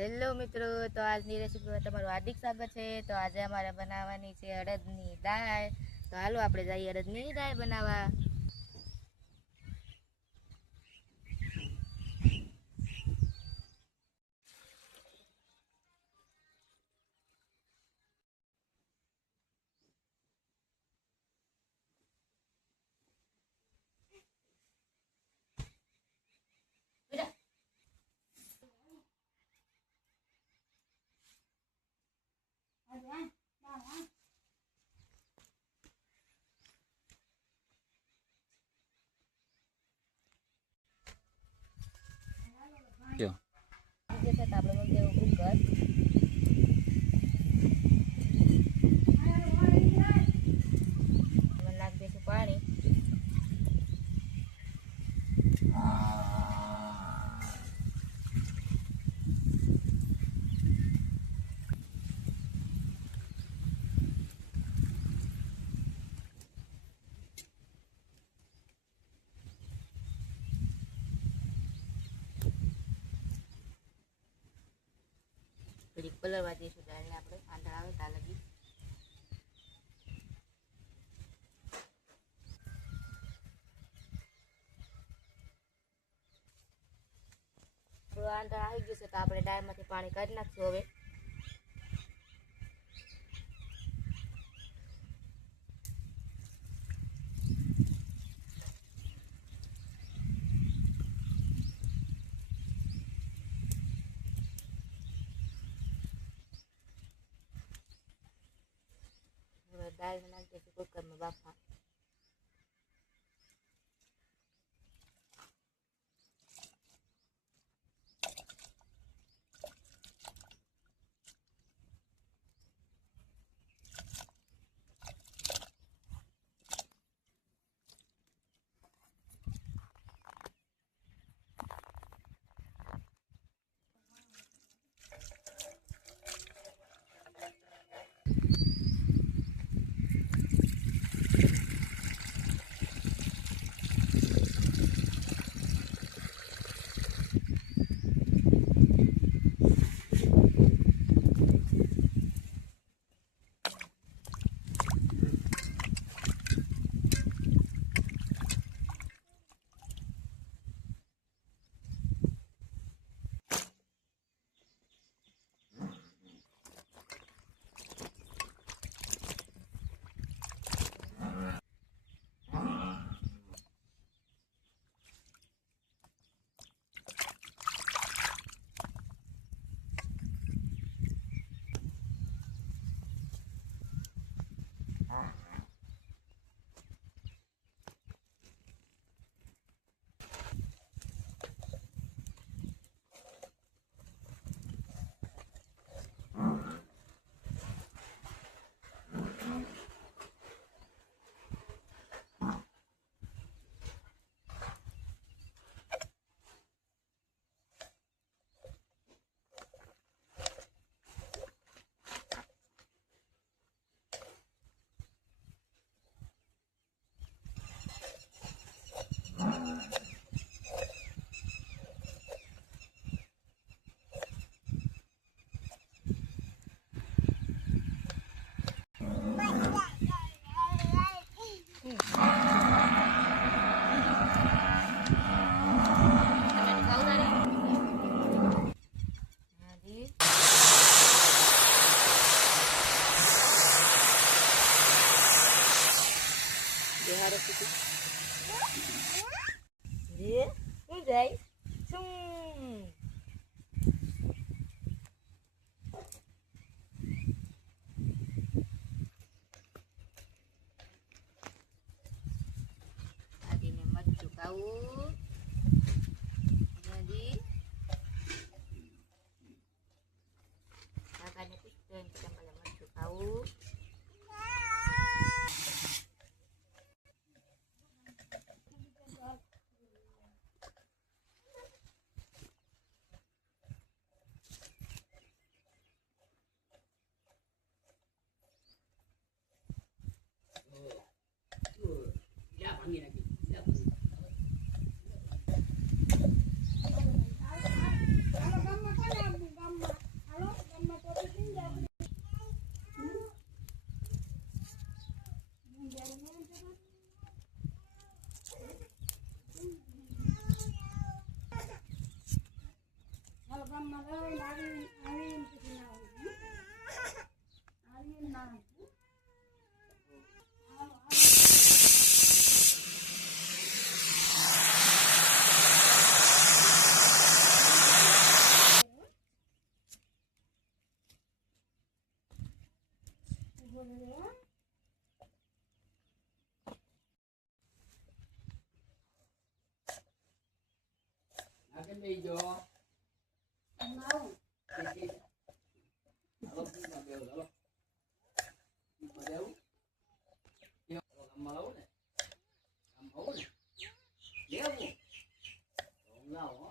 Hello મિત્રો, તો આજની રેસીપીમાં તમારું હાર્દિક સ્વાગત છે। તો આજે અમારે બનાવવાની છે અડદની દાળ। તો હાલો આપણે જઈએ અડદની દાળ બનાવવા। બીજે છે આપણે મૂકી દેવું કુકર। એમાં નાખી દઈશું પાણી। થોડીક પલળવા દઈશું દાળને આપણે, આંધળ આવે ત્યાં લગી। આંધળ આવી ગયું છે તો આપણે દાળમાંથી પાણી કાઢી નાખશું હવે। દાળ નાખી દઈશું કુકરમાં બાફવા। આગળ લઈ જાઓ. હાલો, પીમાં બેહો, હાલો. પીમાં બેહવું? આમાં આવું ને? આમ આવું ને? બેહવું? લાવો, હો.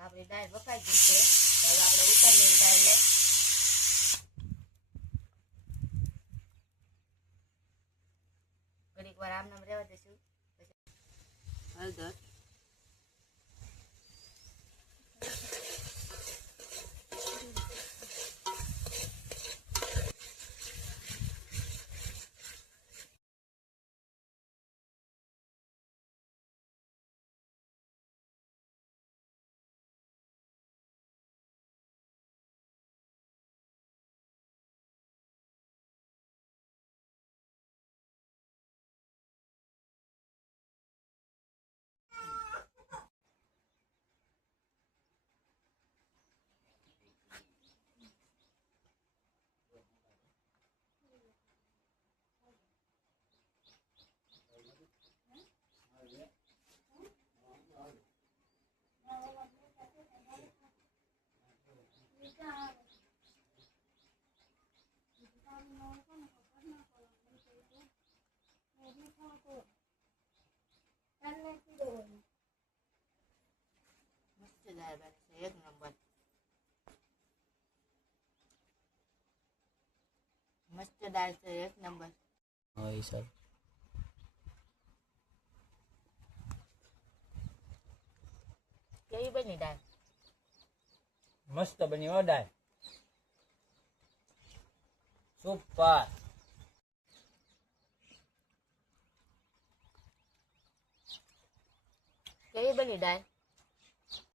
આપણી દાળ વખાઈ ગઈ છે. તો હવે આપણે ઉતારી લેવી દાળને. ઘડીક વાર આમ નામ રહેવા દઈશું. હળદર, મસ્ત દાળ બને છે, એક નંબર. મસ્ત દાળ છે, એક નંબર. હા, એ સર. કેવી બની દાળ? મસ્ત બની હો દાળ. સુપર. કેવી બની દાળ?